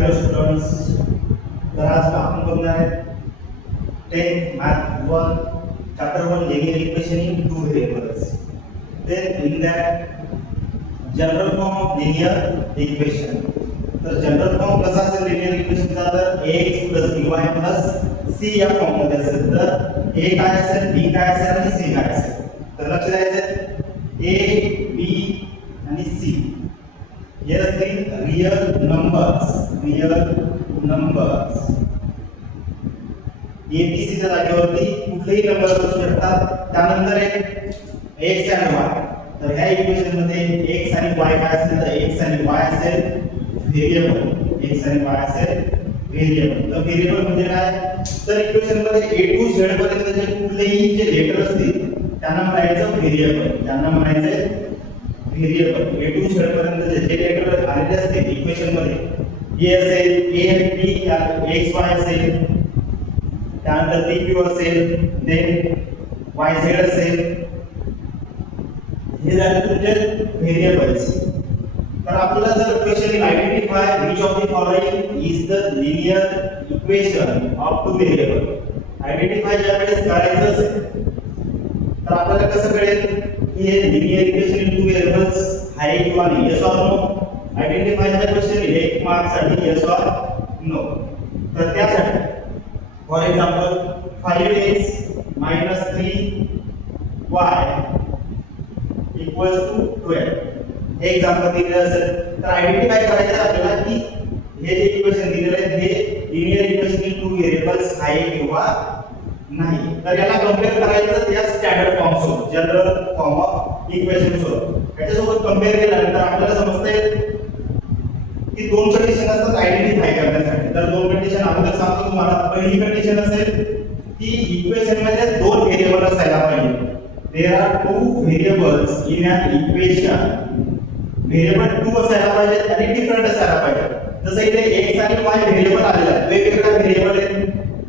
Hello students, तर आज आपण बघणार आहे 10th math 1 chapter 1 linear equation in two variables. then in that general form of linear equation. तर जनरल फॉर्म कसा असेल लिनियर इक्वेशनचा, तर ax + by + c या फॉर्म मध्ये असेल. तर a काय असेल, b काय असेल आणि c काय असेल. तर लक्ष द्यायचं a b आणि c हे असतील रियल नंबर्स. एबीसी च्या जागेवरती कुठलेही नंबर असू शकतात. त्यानंतर एक x आणि y. तर ह्या इक्वेशन मध्ये x आणि y काय असेल, तर x आणि y असेल व्हेरिएबल. x आणि y असेल व्हेरिएबल. तर व्हेरिएबल म्हणजे काय, तर इक्वेशन मध्ये a to z पर्यंत जे कुठलेही जे लेटर असतील त्यांना म्हणायचं variable. Variable a to z पर्यंत जे लेटर आलेले असतील इक्वेशन मध्ये, a असेल, a आणि b x y असेल, त्यानंतर dq असेल, देन yz असेल, हे झाले तुमचे व्हेरिएबल्स. तर आपल्याला जर question identify which of the following is the linear equation of two variable. Identify ज्यावेळेस करायचं असेल तर आपल्याला कसं कळेल की हे linear equation in two variables आहे किंवा नाही. Yes or no. आयडेंटिफायचा क्वेश्चन 1 मार्क साठी यस ऑर नो. तर त्यासाठी फॉर एक्झाम्पल 5x - 3y = 12 हे एक्झाम्पल दिलेलं असेल तर आयडेंटिफाय करायचं आपल्याला की हे जे इक्वेशन दिलेलं आहे हे linear equation in two variables आहे किंवा नाही. तर याला कंपेअर करायचं त्या स्टँडर्ड फॉर्म सोबत, जनरल फॉर्म ऑफ इक्वेशन सोबत. याच्यासोबत कंपेअर केल्यानंतर आपल्याला समजतंय की दोन कंडिशन असतात आयडेंटिफाय करण्यासाठी. तर दोन कंडिशन अगोदर सांगतो तुम्हाला. पहिली कंडिशन असेल की इक्वेशन मध्ये दोन व्हेरिएबल असायला पाहिजे. There are two variables in an equation. Variable 2 असायला पाहिजे आणि डिफरंट असायला पाहिजे. जसं इथे x आणि y व्हेरिएबल आलेला आहे, वेगवेगळ्या व्हेरिएबल आहेत.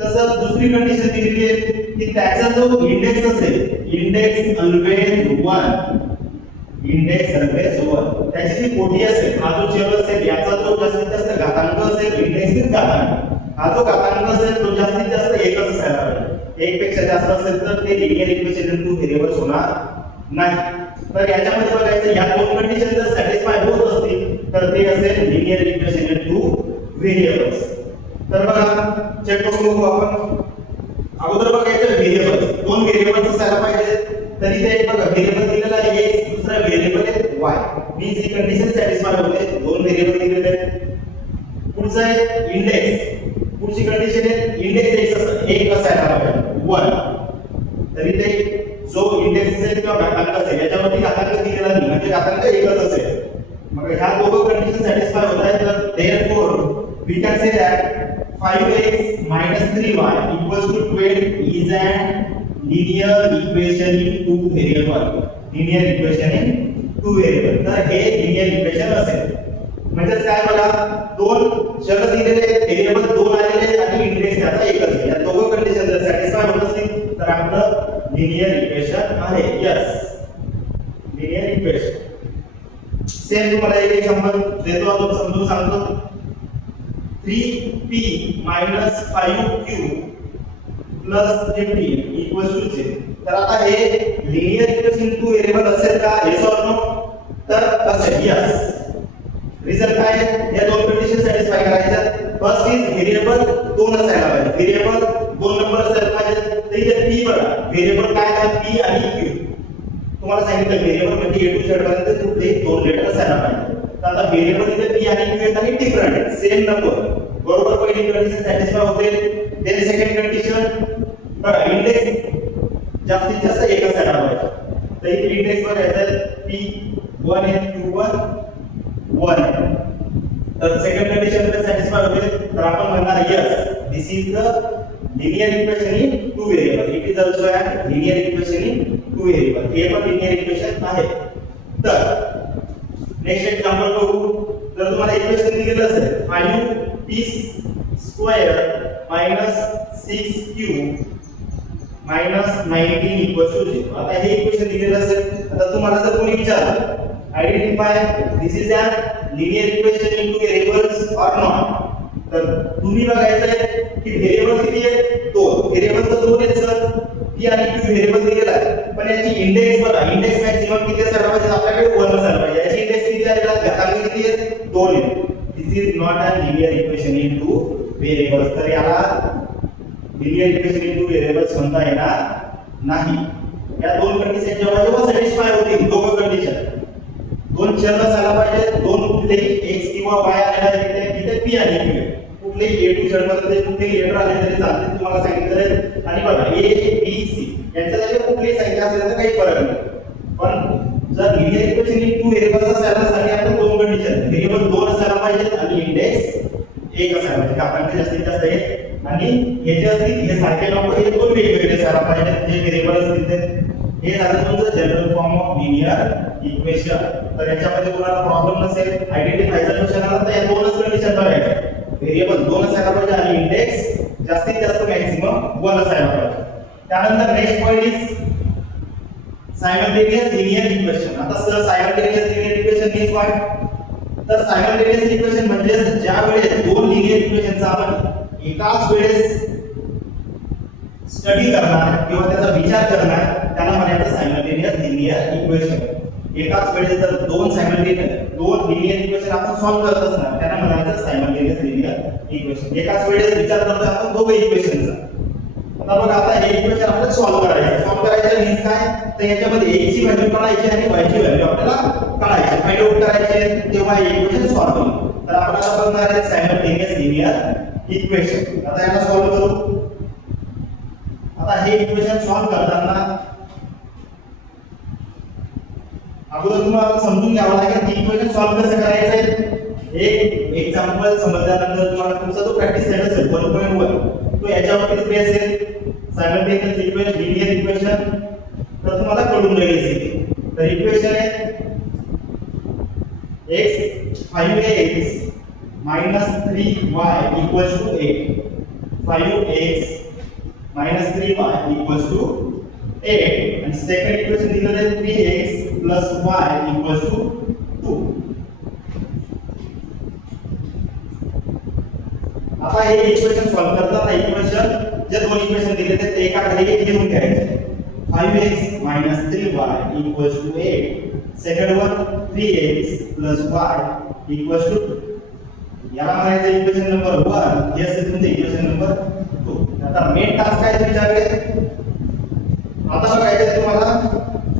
तसंच दुसरी कंडिशन दिलेली आहे की त्याचा जो इंडेक्स असेल, इंडेक्स ऑलवेज 1, त्याची जी कोटी असेल, हा जो चल असेल याचा जो जास्तीत जास्त घातांक असेल, इंडेक्स घातांक, हा जो घातांक असेल तो जास्तीत जास्त एकच असायला पाहिजे. एक पेक्षा जास्त असेल तर ते linear equation in two variables होणार नाही. तर याच्यामध्ये बघायचं या दोन कंडिशन जर सॅटिस्फाय होत असतील तर ते असेल linear equation in two variables. तर बघा चेक करून बघू आपण. अगोदर बघायचं व्हेरिएबल्स, दोन व्हेरिएबल्स असायला पाहिजे. तर इथे एक बघा व्हेरिएबल दिलेला आहे x, दुसरा व्हेरिएबल आहे y. Means he condition satisfy होते, दोन व्हेरिएबल दिलेले आहेत. पुढचं आहे इंडेक्स. पुढची कंडिशन आहे इंडेक्स एक असायला पाहिजे 1. तर इथे जो इंडेक्स असेल किंवा घातांक असेल याच्यावरती घातांक दिलेला नाही, म्हणजे घातांक एकच असेल. मग ह्या दोघं कंडिशन सॅटिस्फाय होत आहेत. तर therefore we can say that 5x - 3y = 12 is an linear equation in two variable. linear equation in two variable. तर हे linear equation असेल. म्हणजे काय बघा, दोन चल दिलेले आहेत, व्हेरिएबल दोन आलेले आहेत आणि इंडेक्स त्याचा एकच आहे. या दोघं कंडिशन जर सॅटिस्फाय होत असतील तर आपलं लिनियर इक्वेशन आहे. Yes, linear equation. सेम तुम्हाला एक एक्झाम्पल देतो, अजून समजून सांगतो. 3p - 5q + 15 = 0. तर आता हे लिनियर इक्वेशन टू व्हेरिएबल असेल का, येस ऑर नो. तर असेल, यस. रिझल्ट काय आहे, या दोन कंडिशन सॅटिस्फाय करायच्या. फर्स्ट इज व्हेरिएबल दोन असायला पाहिजे, व्हेरिएबल दोन नंबर असायला पाहिजे. तर इथे p बघा, व्हेरिएबल काय आहे, p आणि q. तुम्हाला सांगितलं व्हेरिएबल म्हणजे a to z पर्यंत कुठले दोन लेटर असायला पाहिजे. तर आता व्हेरिएबल इथे p आणि q आहेत आणि डिफरंट आहेत, सेम नंबर. बरोबर, पहिली कंडिशन सॅटिस्फाय होते. देन सेकंड कंडिशन बघा, इंडेक्स जास्तीत जास्त एक असायला पाहिजे. तर इथे इंडेक्स बघायचा आहे p1 आहे, q1 1 आहे. तर सेकंड कंडिशन मध्ये सॅटिस्फाय होते. तर आपण म्हणणार yes, this is the linear equation in two variable. It is also an linear equation in two variable. हे पण लिनियर इक्वेशन आहे. तर नेक्स्ट एक्झाम्पल बघू. जर तुम्हाला इक्वेशन दिलेलं असेल 5p² - 6q - 19 = 0. आता हे इक्वेशन दिलेलं असेल. आता तुम्हाला जर कोणी विचारलं identify this is a linear equation into variables or not, तर तुम्ही बघायचंय की व्हेरिएबल किती आहेत? 2 व्हेरिएबल तर 2 आहेत सर, पी आणि क्यू व्हेरिएबल दिलेला आहे, पण याची इंडेक्स बघा, इंडेक्स मॅक्सिमम किती असायला पाहिजे? आपल्याकडे 1 असायला पाहिजे. याची इंडेक्स किती आहे? घातांक किती आहेत? 2 आहेत. This is not a linear equation in two variables. तर याला लिनियर इक्वेशन इनटू व्हेरिएबल्स म्हणता येणार नाही. या दोन कंडिशन जेव्हा सॅटिस्फाय होतील, दोघं कंडिशन, दोन चल असायला पाहिजे, दोन कुठलेही x किंवा y आलेला आहे, इथे p आणि q कुठलेही a to z मध्ये कुठलेही लेटर आले तरी चालते, तुम्हाला सांगितलं. आणि बघा a b c यांच्या जागी कुठलीही संख्या असेल तर काही फरक नाही. पण जर लिनियर इक्वेशन इनटू व्हेरिएबल्स असायला साठी आपण दोन कंडिशन, व्हेरिएबल 2 असायला पाहिजे आणि इंडेक्स 1 असायला पाहिजे. आपण जास्तीत जास्त आहे आणि हे जे असतील हे सारखे नको, हे दोन वेगवेगळे असायला पाहिजे जे व्हेरिएबल असतील ते. हे झालं तुमचं general form of linear equation. तर याच्यामध्ये कोणाला प्रॉब्लेम नसेल, आयडेंटिफायचा क्वेश्चन आला तर या दोनच कंडिशन बघायच्या, व्हेरिएबल 2 असायला पाहिजे आणि इंडेक्स जास्तीत जास्त मॅक्सिमम 1 असायला पाहिजे. त्यानंतर next point is simultaneous linear equation. आता sir simultaneous linear equation is what? तर सायमल्टेनियस इक्वेशन म्हणजे ज्या वेळेस दोन लिनियर इक्वेशनचा आपण एकाच वेळेस स्टडी करणार किंवा त्याचा विचार करणार त्याला म्हणायचं सायमल्टेनियस लिनियर इक्वेशन. एकाच वेळेस जर दोन लिनियर इक्वेशन आपण सॉल्व्ह करत असणार त्यांना म्हणायचं सायमल्टेनियस लिनियर इक्वेशन. एकाच वेळेस विचार करतोय आपण दोघं इक्वेशनचा. आता बघा, आता हे इक्वेशन आपल्याला सॉल्व्ह करायचं मीन्स काय? तर याच्यामध्ये x ची व्हॅल्यू काढायची आणि y ची व्हॅल्यू आपल्याला काढायची, फाइंड आउट करायचे, तेव्हा हे इक्वेशन सॉल्व्ह होईल. तर आपल्याला बनणार आहे सायमल्टेनियस लिनियर इक्वेशन. आता याला सॉल्व्ह करू. आता हे इक्वेशन सॉल्व्ह करताना अगोदर तुम्हाला समजून घ्यावं लागेल की इक्वेशन सॉल्व्ह कसं करायचं. एक एक्झाम्पल समजल्यानंतर तुम्हाला तुमचा जो प्रॅक्टिस सेट असेल 1.1 तो याच्यावरतीच बेस आहे, सायमल्टेनियस इक्वेशन लिनियर इक्वेशन. तर तुम्हाला कळून जाईल. तर इक्वेशन आहे x 5x minus 3y equals to 8. 5x minus 3y equals to 8. And second equation दिलेलं आहे 3x plus y equals to 2. आता हे इक्वेशन सॉल्व्ह करताना इक्वेशन जे दोन इक्वेशन दिले ते एका खाली एक लिहून घ्यायचे. 5x minus 3y equals to 8. Second one 3x plus y equals to 2. याला म्हणायचं इक्वेशन नंबर 1, हे असेल तुमचं इक्वेशन नंबर 2. आता मेन टास्क काय तुमच्याकडे? आता बघायचं तुम्हाला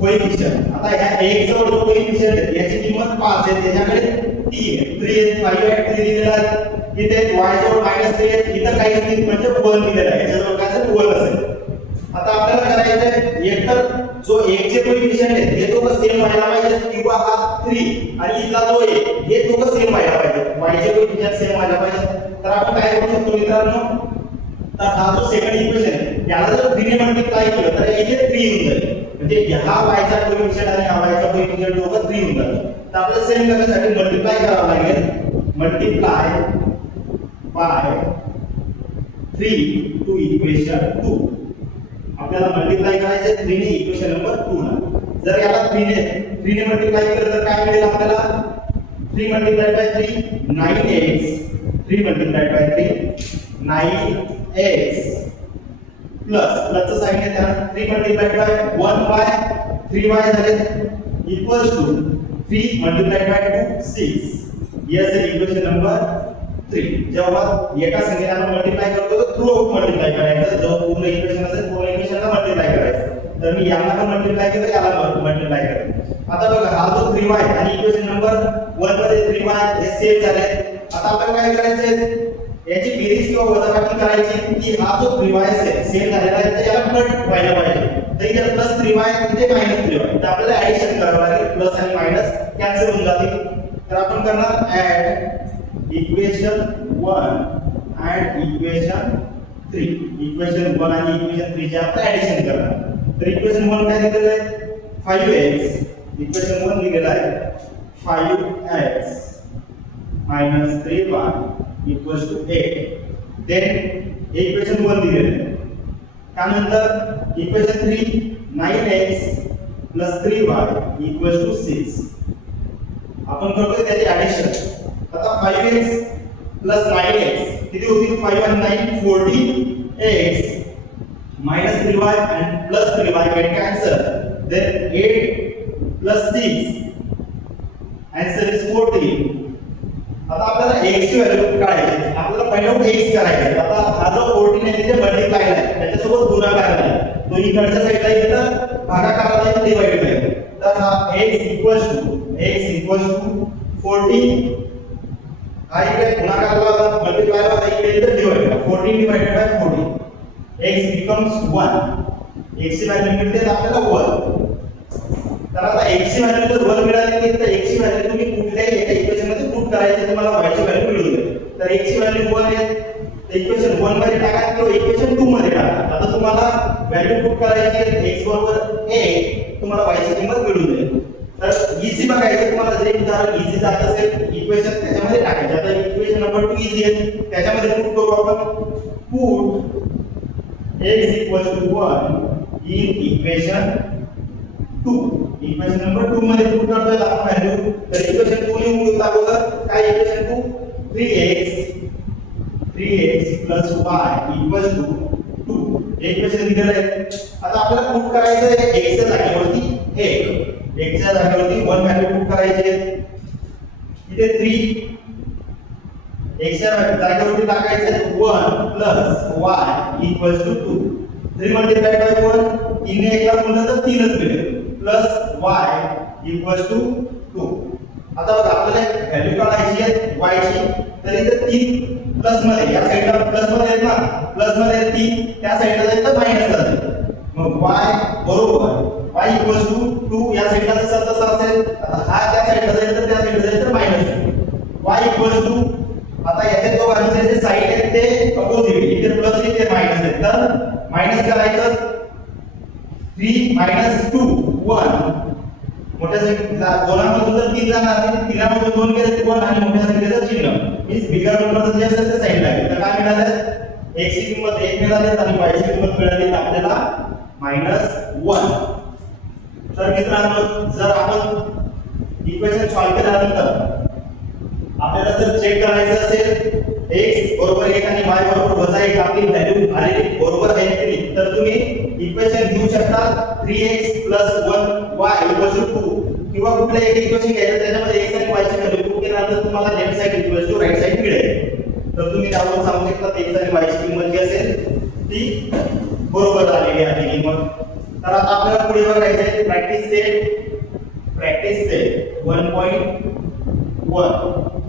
कोएफिशियंट. आता ह्या x जवळ जो कोएफिशियंट आहे याची किंमत 5 आहे, त्याच्याकडे 3 आहे, 3 5 आहे, 3 दिलेला आहे. इथे y जवळ -3 आहे, इथं काही नाही म्हणजे 1 दिलेला आहे, याच्याजवळ काय असेल 1 असेल. आता आपल्याला करायचं आहे एकतर जो x चे कोएफिशियंट आहे हे दोघं सेम व्हायला पाहिजे किंवा हा 3 आणि इथला जो आहे हे दोघं सेम व्हायला पाहिजे, y चे कोएफिशियंट सेम व्हायला पाहिजे. तर आपण काय करू शकतो मित्रांनो? तर हा जो सेकंड इक्वेशन आहे याला जर 3 ने मल्टिप्लाय केलं तर इथे 3 येऊन जाईल, म्हणजे हा y चा कोएफिशियंट आणि हा y चा कोएफिशियंट दोघं 3 होऊन जाईल. तर आपल्याला सेम करण्यासाठी मल्टिप्लाय करावं लागेल. Multiply by 3 to equation 2. आपल्याला मल्टिप्लाय करायचे 3 ने इक्वेशन नंबर 2 ला. जर याला 3 ने मल्टिप्लाय केलं तर काय मिळेल आपल्याला? 3 multiplied by 3 9x. 3 multiplied by 3 9x प्लसचं साइन आहे त्याला 3 मल्टिप्लाइड बाय 1 बाय 3y झाले इक्वल्स टू 3 मल्टिप्लाइड बाय 2 6. हे असेल इक्वेशन नंबर 3. जेव्हा एका संख्येला आपण मल्टिप्लाय करतो तर थ्रू आउट मल्टिप्लाय करायचं. जेव्हा पूर्ण इक्वेशन असेल पूर्ण इक्वेशनला मल्टिप्लाय करायचं. तर मी याला पण मल्टिप्लाय केलं, याला मल्टिप्लाय केलं. आता बघा हा जो 3y आणि इक्वेशन नंबर 1 मध्ये 3y हे सेम झाले. आता आपल्याला काय करायचंय? याची बेरीज किंवा वजाबाकी करायची की हा जो 3y असेल सेम झालेला आहे तर याला प्लस व्हायला पाहिजे. तर इथे प्लस 3y इथे मायनस 3y. तर आपल्याला ऍडिशन करावं लागेल, प्लस आणि मायनस कॅन्सल होऊन जातील. तर आपण करणार add equation 1 add equation 3. Equation 1 आणि इक्वेशन 3 चे आपण ऍडिशन करणार. तर इक्वेशन 1 काय दिलेलं आहे? 5x. इक्वेशन 1 दिलेलं आहे 5x minus 3y equals to 8. then equation 1 दिलेलं आहे. त्यानंतर equation 3 9x plus 3y equals to 6. आपण करतोय त्याची ऍडिशन. आता 5x plus 9x किती होतील 5 आणि 9 14x minus 3y and plus 3y get cancel. Then 8 plus 6 answer is 14. आता आपल्याला x ची व्हॅल्यू काढायची आहे. आपल्याला फाइंड x करायचं आहे. आता हा जो 14 आहे तिथे मल्टिप्लाय आहे त्याच्यासोबत गुणाकार आहे. तो इकडच्या साइडला येतं भागाकाराला येतं डिवाइड आहे. तर हा x equals to 14 हा इकडे गुणाकारला मल्टिप्लाय ला इकडे येतं divide 14 divided by 14 x becomes 1. x ची व्हॅल्यू मिळते आपल्याला 1. तर आता x ची व्हॅल्यू जर 1 मिळाली तर x ची व्हॅल्यू तुम्ही कुठल्याही एका इक्वेशन मध्ये पुट करायची तुम्हाला y ची व्हॅल्यू मिळून जाईल. तर x ची व्हॅल्यू 1 आहे तर इक्वेशन 1 मध्ये टाका किंवा इक्वेशन 2 मध्ये टाका. आता तुम्हाला व्हॅल्यू पुट करायची आहे x बरोबर 1 तुम्हाला y ची किंमत मिळून जाईल. तर इझी बघायचं तुम्हाला जे उदाहरण इझी जात असेल इक्वेशन त्याच्यामध्ये टाकायचे. आता इक्वेशन नंबर 2 इझी आहे त्याच्यामध्ये पुट करू आपण. Put x equals to 1 in equation 2. Equation number 2 मध्ये पुट करतोय आपण व्हॅल्यू. तर इक्वेशन 2 लिहून घेऊ अगोदर. काय equation 2 3x plus y equals to 2. Equation दिलेलं आहे. आता आपल्याला पुट करायचं आहे x च्या जागेवरती 1. x च्या जागेवरती 1 व्हॅल्यू पुट करायची आहे. इथे 3 x च्या जागेवरती टाकायचं आहे 1 plus y equals to 2. 3 multiplied by 1 3 ने 1 ला गुणलं तर 3 च मिळेल plus y equals to 2. आता बघा आपल्याला व्हॅल्यू काढायची आहे y ची. तर इथे 3 प्लस मध्ये या साइडला प्लस मध्ये आहेत ना प्लस मध्ये 3 त्या साइडला जाईल तर मायनस जाईल. मग y बरोबर y equals to 2 या साइडला जसं तसं असेल. आता हा त्या साइडला जाईल तर त्या साइडला जाईल तर मायनस होईल. y equals to आता याचे दोघांचे जे साइड आहेत ते अपोजिट इथे प्लस इथे मायनस आहेत. तर मायनस करायचं 3 minus 2 1 मोठ्या संख्येला दोनामधून जर 3 जाणार आहे 3 मधून 2 गेले तर 1 आणि मोठ्या संख्येचं चिन्ह मीन्स बिगर नंबरचं जे असेल ते साइड लागेल. तर काय मिळालं x ची किंमत 1 मिळाली आणि y ची किंमत मिळाली आपल्याला -1. तर मित्रांनो जर आपण इक्वेशन सॉल्व्ह केल्यानंतर आपल्याला जर चेक करायचं असेल x बरोबर 1 आणि y बरोबर -1 आपली व्हॅल्यू आलेली बरोबर आहे की नाही तर तुम्ही इक्वेशन घेऊ शकता 3x 1y 2 किंवा कुठले एक इक्वेशन घ्यायचं त्याच्यामध्ये x आणि y ची व्हॅल्यू पुट केल्यानंतर तुम्हाला left side equals to right side मिळेल. तर तुम्ही त्यावरून सांगू शकता x आणि y ची किंमत जी असेल ती बरोबर आलेली आहे किंमत. तर आता आपल्याला पुढे बघायचं आहे प्रॅक्टिस सेट 1.1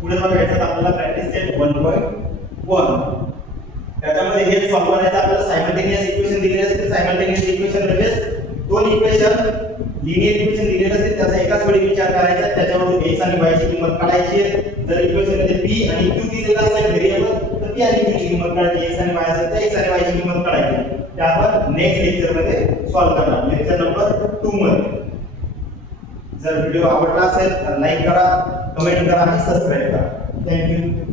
पुढे बघायचं आपल्याला प्रॅक्टिस सेट 1.1. त्याच्यामध्ये हे सॉल्व्ह करायचं आपल्याला सायमल्टेनियस इक्वेशन दिलेले असते. सायमल्टेनियस इक्वेशन म्हणजे दोन इक्वेशन लिनियर इक्वेशन दिलेले असते त्याचा एकाच वेळी विचार करायचा त्याच्यावरून x आणि y ची किंमत काढायची आहे. जर इक्वेशन मध्ये p आणि q दिलेला असेल व्हेरिएबल तर p आणि q ची किंमत काढायची. x आणि y असेल तर x आणि y ची किंमत काढायची. ते आपण नेक्स्ट लेक्चर मध्ये सॉल्व्ह करणार लेक्चर नंबर 2 मध्ये. जर व्हिडिओ आवडला असेल तर लाईक करा, कमेंट करा आणि सबस्क्राइब करा. थँक्यू.